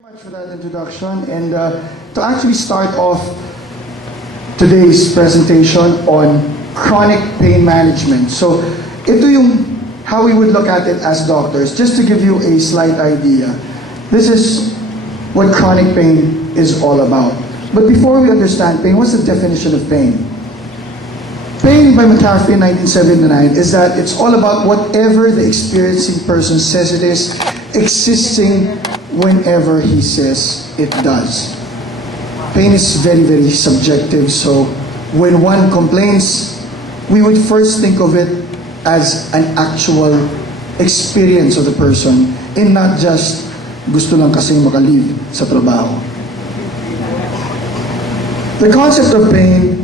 Much for that introduction, and to actually start off today's presentation on chronic pain management. So ito yung how we would look at it as doctors, just to give you a slight idea. This is what chronic pain is all about. But before we understand pain, what's the definition of pain? Pain by McCarthy in 1979 is that it's all about whatever the experiencing person says it is, existing whenever he says it does. Pain is very, very subjective, so when one complains, we would first think of it as an actual experience of the person and not just gusto lang kasi makalive sa trabaho. The concept of pain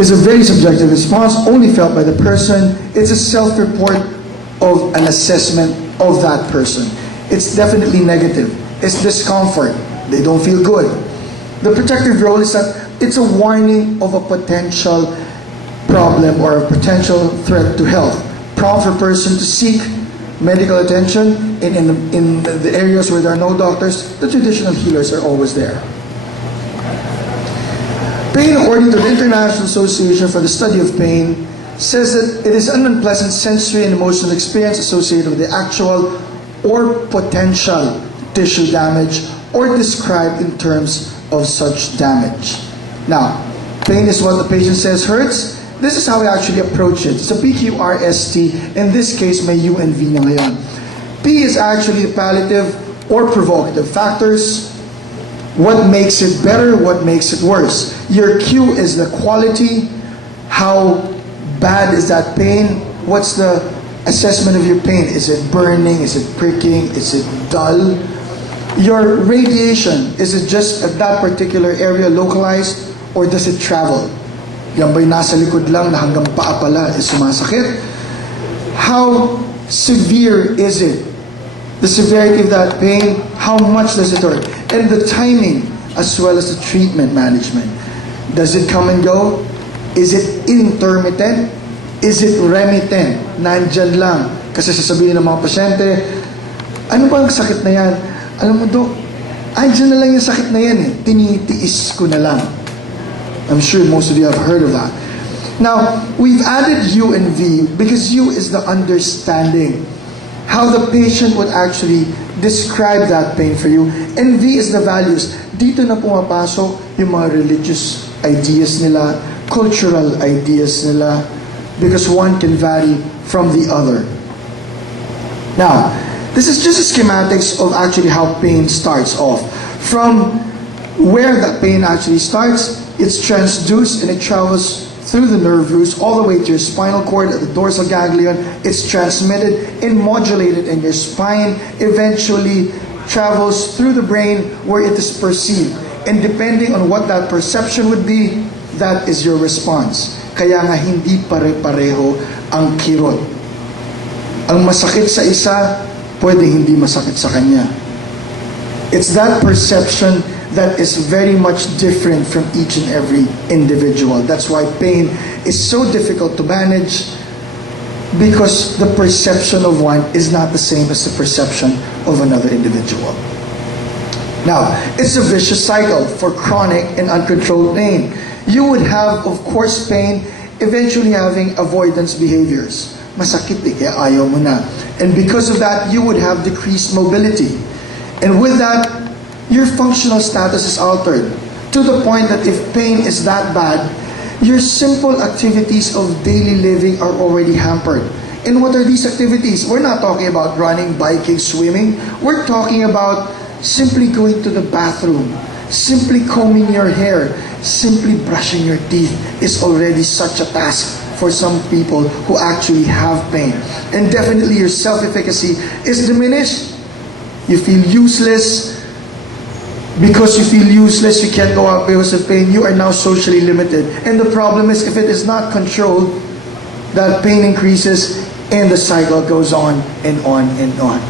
is a very subjective response only felt by the person. It's a self-report of an assessment of that person. It's definitely negative. It's discomfort. They don't feel good. The protective role is that it's a warning of a potential problem or a potential threat to health. Prompt for a person to seek medical attention. In the areas where there are no doctors, the traditional healers are always there. Pain, according to the International Association for the Study of Pain, says that it is an unpleasant sensory and emotional experience associated with the actual or potential tissue damage or described in terms of such damage. Now, pain is what the patient says hurts. This is how we actually approach it. It's a PQRST. In this case, may U and V na ngayon. P is actually the palliative or provocative factors. What makes it better? What makes it worse? Your Q is the quality. How bad is that pain? What's the assessment of your pain? Is it burning? Is it pricking? Is it dull? Your radiation, is it just at that particular area localized or does it travel? Yan ba'y nasa likod lang na hanggang paa pala is sumasakit? How severe is it? The severity of that pain, how much does it hurt? And the timing as well as the treatment management. Does it come and go? Is it intermittent? Is it remittent? Nandyan lang. Kasi sasabihin ng mga pasyente, ano ba ang sakit na yan? Alam mo, Dok, andyan na lang yung sakit na yan eh. Tinitiis ko na lang. I'm sure most of you have heard of that. Now, we've added U and V because U is the understanding. How the patient would actually describe that pain for you. And V is the values. Dito na pumapasok yung mga religious ideas nila, cultural ideas nila, because one can vary from the other. Now, this is just a schematics of actually how pain starts off. From where the pain actually starts, it's transduced and it travels through the nerve roots all the way to your spinal cord at the dorsal ganglion. It's transmitted and modulated in your spine, eventually travels through the brain where it is perceived. And depending on what that perception would be, that is your response. Kaya nga hindi pare-pareho ang kirot. Ang masakit sa isa, pwedeng hindi masakit sa kanya. It's that perception that is very much different from each and every individual. That's why pain is so difficult to manage, because the perception of one is not the same as the perception of another individual. Now, it's a vicious cycle for chronic and uncontrolled pain. You would have, of course, pain, eventually having avoidance behaviors. Masakit eh, kaya ayaw mo na. And because of that, you would have decreased mobility. And with that, your functional status is altered to the point that if pain is that bad, your simple activities of daily living are already hampered. And what are these activities? We're not talking about running, biking, swimming. We're talking about simply going to the bathroom, simply combing your hair, simply brushing your teeth is already such a task for some people who actually have pain. And definitely your self-efficacy is diminished. You feel useless. Because you feel useless, you can't go out because of pain, you are now socially limited. And the problem is, if it is not controlled, that pain increases and the cycle goes on and on and on.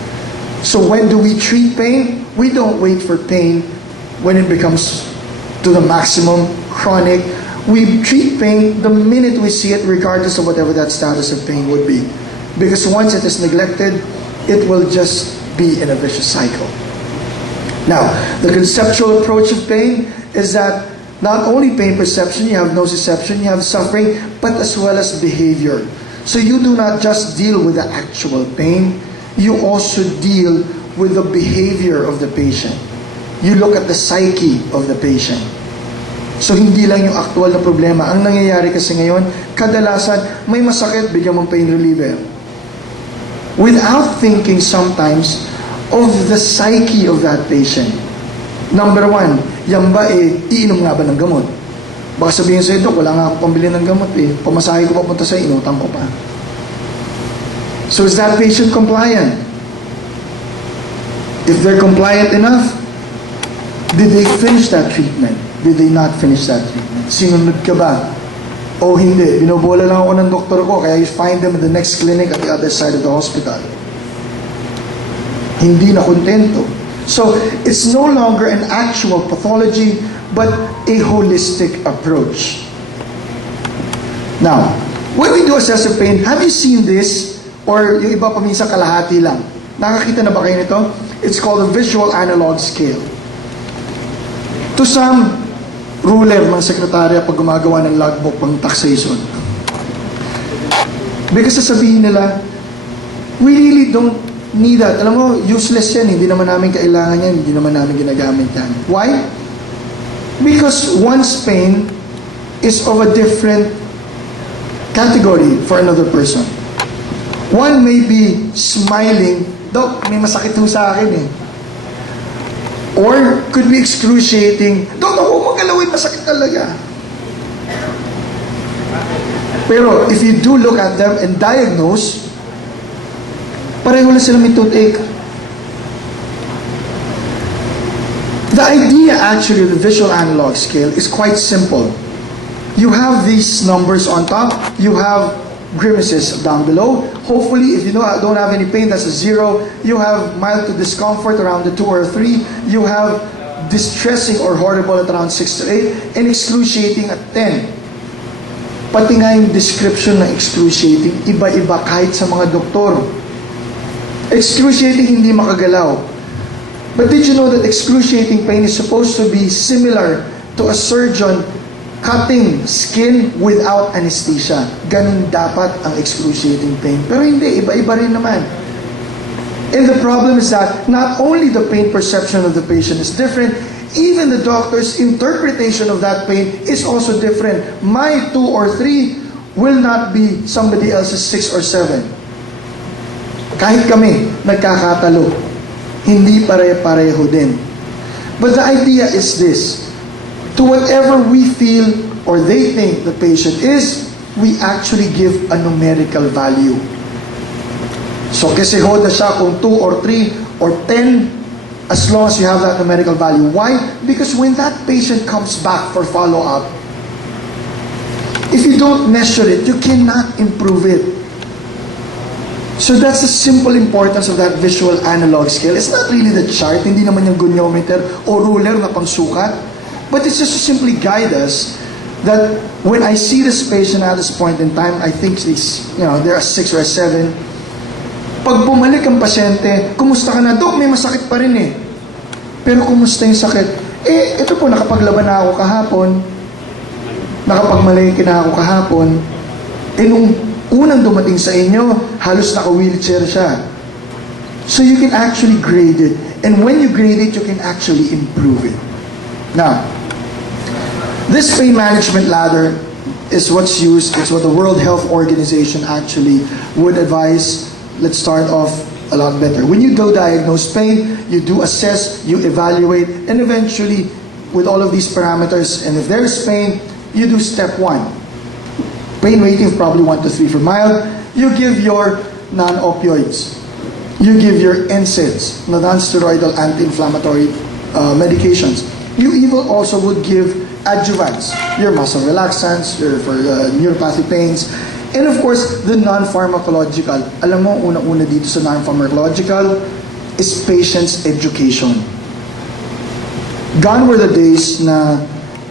So when do we treat pain? We don't wait for pain when it becomes to the maximum chronic. We treat pain the minute we see it, regardless of whatever that status of pain would be. Because once it is neglected, it will just be in a vicious cycle. Now, the conceptual approach of pain is that not only pain perception, you have nociception, you have suffering, but as well as behavior. So you do not just deal with the actual pain, you also deal with the behavior of the patient. You look at the psyche of the patient. So hindi lang yung actual na problema. Ang nangyayari kasi ngayon, kadalasan may masakit, bigyan mong pain reliever. Without thinking sometimes of the psyche of that patient. Number one, yan ba iinom nga ba ng gamot? Baka sabihin sa'yo, Dok, wala nga ako pambili ng gamot Pamasahe ko papunta sa inutang ko pa. So is that patient compliant? If they're compliant enough, did they finish that treatment? Did they not finish that treatment? Sinunod ka ba? O hindi, binobola lang ako ng doktor ko, kaya you find them in the next clinic at the other side of the hospital. Hindi na kontento. So, it's no longer an actual pathology, but a holistic approach. Now, when we do assessive pain, have you seen this? Or yung iba paminsan kalahati lang. Nakakita na ba kayo nito? It's called a visual analog scale. To some, ruler ng sekretarya pag gumagawa ng logbook pang taxation. Because sasabihin nila, we really don't need that. Alam mo, useless yan. Hindi naman namin kailangan yan. Hindi naman namin ginagamit yan. Why? Because one's pain is of a different category for another person. One may be smiling, Dok, may masakit ho sa akin Or could be excruciating, Dok, ako magalawin, masakit talaga. Pero if you do look at them and diagnose, pareho lang sila may toothache. The idea actually of the visual analog scale is quite simple. You have these numbers on top, you have grimaces down below. Hopefully, if you don't have any pain, that's a 0. You have mild to discomfort around the 2 or 3. You have distressing or horrible at around 6 to 8. And excruciating at 10. Pati nga yung description ng excruciating, iba-iba kahit sa mga doktor. Excruciating, hindi makagalaw. But did you know that excruciating pain is supposed to be similar to a surgeon cutting skin without anesthesia? Ganun dapat ang excruciating pain. Pero hindi, iba-iba rin naman. And the problem is that not only the pain perception of the patient is different, even the doctor's interpretation of that pain is also different. My 2 or 3 will not be somebody else's 6 or 7. Kahit kami, nagkakatalo. Hindi pare-pareho din. But the idea is this. To whatever we feel or they think the patient is, we actually give a numerical value. So, kasi hoda siya kung 2 or 3 or 10, as long as you have that numerical value. Why? Because when that patient comes back for follow-up, if you don't measure it, you cannot improve it. So that's the simple importance of that visual analog scale. It's not really the chart, hindi naman yung goniometer o ruler na pangsukat, but it's just to simply guide us that when I see this patient at this point in time, I think they're a 6 or a 7. Pag bumalik ang pasyente, kumusta ka na? Dok, may masakit pa rin Pero kumusta yung sakit? Ito po, nakapaglaban na ako kahapon, nakapagmalengke na ako kahapon, nung unang dumating sa inyo, halos naka-wheelchair siya. So you can actually grade it. And when you grade it, you can actually improve it. Now, this pain management ladder is what's used, it's what the World Health Organization actually would advise. Let's start off a lot better. When you do diagnose pain, you do assess, you evaluate, and eventually, with all of these parameters, and if there's pain, you do step 1. Pain rating probably 1 to 3 for mild. You give your non-opioids. You give your NSAIDs, non-steroidal anti-inflammatory medications. You even also would give adjuvants, your muscle relaxants, your for neuropathy pains, and of course, the non-pharmacological. Alam mo, una-una dito sa non-pharmacological is patient's education. Gone were the days na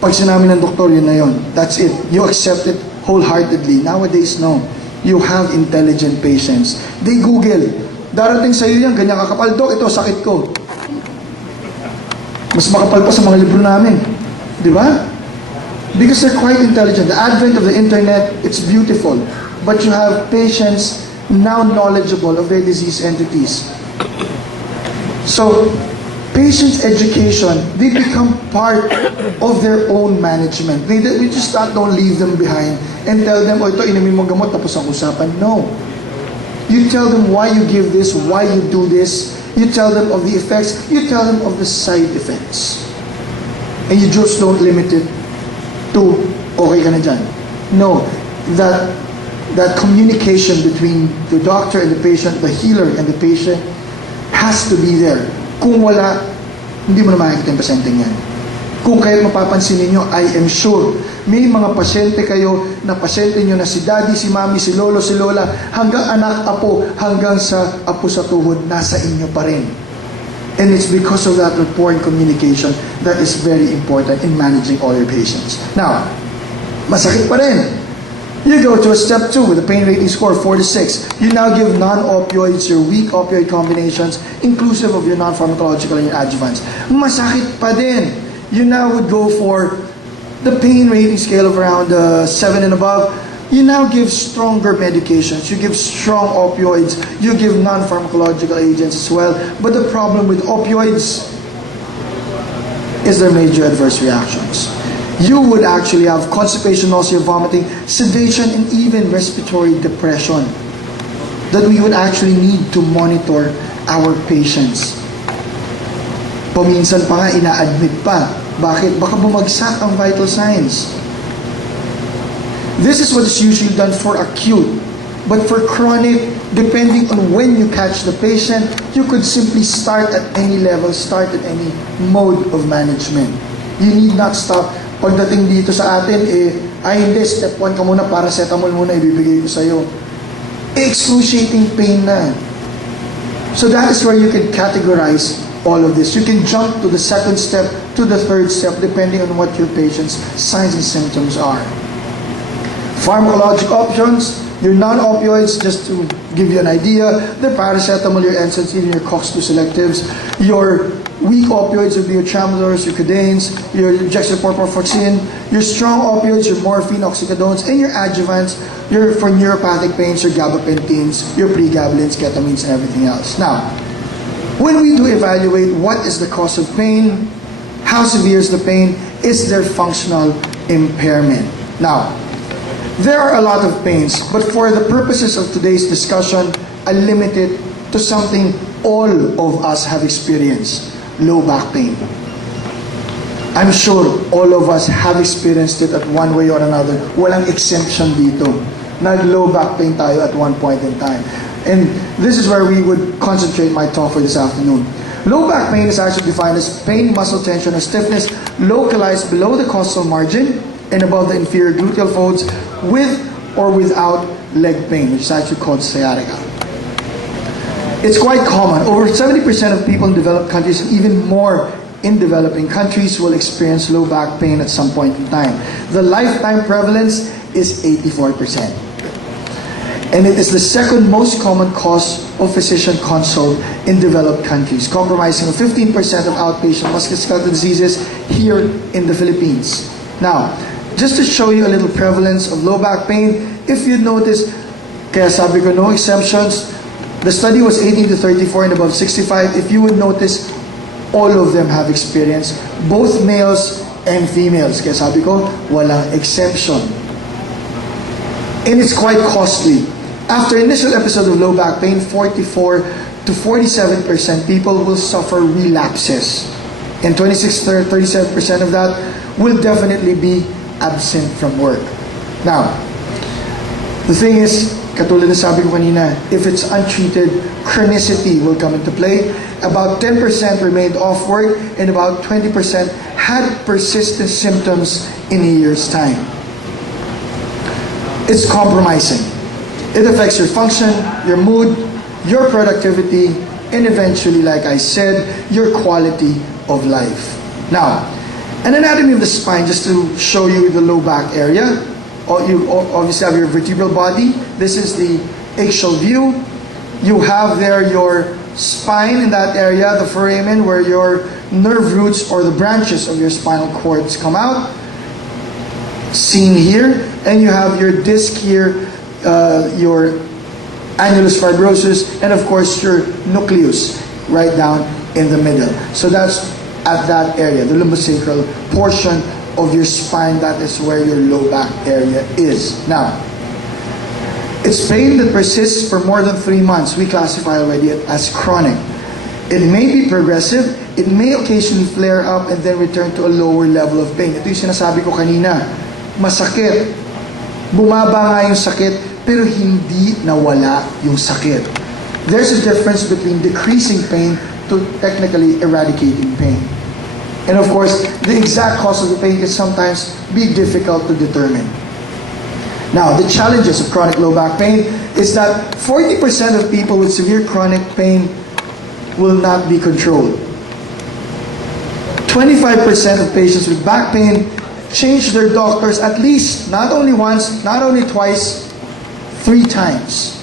pag sinabi ng doktor, yun na yun. That's it. You accept it wholeheartedly. Nowadays, no. You have intelligent patients. They Google. Darating sa'yo yan, ganyan kakapal. Dok, ito, sakit ko. Mas makapal pa sa mga libro namin. Di ba? Because they're quite intelligent. The advent of the internet, it's beautiful. But you have patients now knowledgeable of their disease entities. So, patients' education, they become part of their own management. We just don't leave them behind and tell them, oh, ito, inumin mo gamot, tapos ang usapan. No. You tell them why you give this, why you do this. You tell them of the effects. You tell them of the side effects. And you just don't limit it to, okay ka na dyan. No. That communication between the doctor and the patient, the healer and the patient, has to be there. Kung wala, hindi mo na makikita yung pasyenteng yan. Kung kaya't mapapansin ninyo, I am sure, may mga pasyente kayo na pasyente nyo na si daddy, si mami, si lolo, si lola, hanggang anak, apo, hanggang sa apo sa tuhod, nasa inyo pa rin. And it's because of that rapport and communication that is very important in managing all your patients. Now, masakit pa rin. You go to a step 2 with a pain rating score 4 to 6. You now give non-opioids, your weak opioid combinations, inclusive of your non-pharmacological and your adjuvants. Masakit pa din. You now would go for the pain rating scale of around 7 and above. You now give stronger medications. You give strong opioids. You give non-pharmacological agents as well. But the problem with opioids is their major adverse reactions. You would actually have constipation, nausea, vomiting, sedation, and even respiratory depression that we would actually need to monitor our patients. Paminsan pa nga, ina-admit pa. Bakit? Baka bumagsak ang vital signs. This is what is usually done for acute. But for chronic, depending on when you catch the patient, you could simply start at any level, start at any mode of management. You need not stop. Pagdating dito sa atin, ay hindi, step 1 ka muna, paracetamol muna ibibigay ko sa'yo. Excruciating pain na. So that is where you can categorize all of this. You can jump to the second step, to the third step, depending on what your patient's signs and symptoms are. Pharmacologic options, your non-opioids, just to give you an idea, the paracetamol, your NSAIDs, your COX-2 selectives, your weak opioids would be your tramadors, your codaines, your dextropropoxine, your strong opioids, your morphine, oxycodones, and your adjuvants, for neuropathic pains, your gabapentins, your pregabalins, ketamines, and everything else. Now, when we do evaluate what is the cause of pain, how severe is the pain, is there functional impairment? Now, there are a lot of pains, but for the purposes of today's discussion, I'll limit it to something all of us have experienced. Low back pain. I'm sure all of us have experienced it at one way or another. Walang exemption dito. Nag-low back pain tayo at one point in time. And this is where we would concentrate my talk for this afternoon. Low back pain is actually defined as pain, muscle tension, or stiffness localized below the costal margin and above the inferior gluteal folds with or without leg pain, which is actually called sciatica. It's quite common. Over 70% of people in developed countries, even more in developing countries, will experience low back pain at some point in time. The lifetime prevalence is 84%. And it is the second most common cause of physician consult in developed countries, comprising 15% of outpatient musculoskeletal diseases here in the Philippines. Now, just to show you a little prevalence of low back pain, if you notice, kaya sabi ko no exemptions, the study was 18 to 34 and above 65. If you would notice, all of them have experienced, both males and females. Kaya sabi ko, walang exemption. And it's quite costly. After initial episodes of low back pain, 44 to 47% people will suffer relapses. And 36-37% of that will definitely be absent from work. Now, the thing is, katulad na sabi ko kanina, if it's untreated, chronicity will come into play. About 10% remained off work and about 20% had persistent symptoms in a year's time. It's compromising. It affects your function, your mood, your productivity, and eventually, like I said, your quality of life. Now, an anatomy of the spine, just to show you the low back area. You obviously have your vertebral body. This is the axial view. You have there your spine in that area, the foramen where your nerve roots or the branches of your spinal cords come out, seen here, and you have your disc here, your annulus fibrosus, and of course your nucleus right down in the middle. So that's at that area, the lumbosacral portion of your spine. That is where your low back area is. Now, it's pain that persists for more than 3 months. We classify already as chronic. It may be progressive. It may occasionally flare up and then return to a lower level of pain. Ito yung sinasabi ko kanina. Masakit. Bumaba nga yung sakit, pero hindi nawala yung sakit. There's a difference between decreasing pain to technically eradicating pain. And of course, the exact cause of the pain can sometimes be difficult to determine. Now, the challenges of chronic low back pain is that 40% of people with severe chronic pain will not be controlled. 25% of patients with back pain change their doctors at least, not only once, not only twice, 3 times.